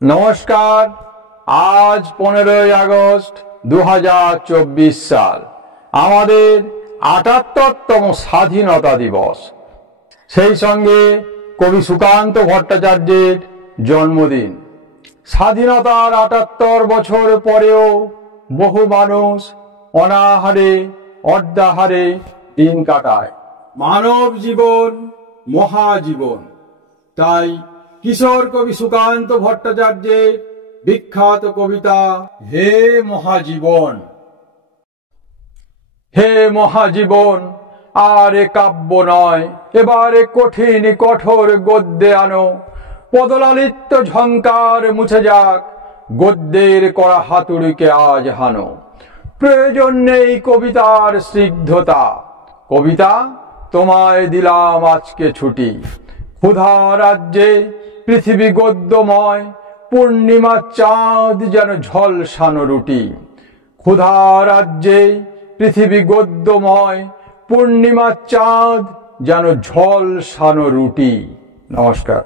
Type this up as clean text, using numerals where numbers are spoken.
নমস্কার। আজ 15ই আগস্ট 2024 সাল, আমাদের 78তম স্বাধীনতা দিবস। সেই সঙ্গে কবি সুকান্ত ভট্টাচার্যের জন্মদিন। স্বাধীনতার 78 বছর পরেও বহু মানুষ অনাহারে অর্ধাহারে দিন কাটায়। মানব জীবন মহাজীবন, তাই কিশোর কবি সুকান্ত ভট্টাচার্যের বিখ্যাত কবিতা হে মহাজীবন। হে মহাজীবন, আর এ কাব্য নয়, এবারে কঠিন কঠোর গদ্যে আনো। পদলালিত্য ঝংকার মুছে যাক, গদ্যের করা হাতুড়িকে আজ হানো। প্রয়োজন নেই কবিতার স্নিগ্ধতা, কবিতা তোমায় দিলাম আজকে ছুটি। ক্ষুধা রাজ্যে পৃথিবী গদ্যময়, পূর্ণিমা চাঁদ যেন ঝলসানো রুটি। ক্ষুধা রাজ্যে পৃথিবী গদ্যময়, পূর্ণিমা চাঁদ যেন ঝলসানো রুটি। নমস্কার।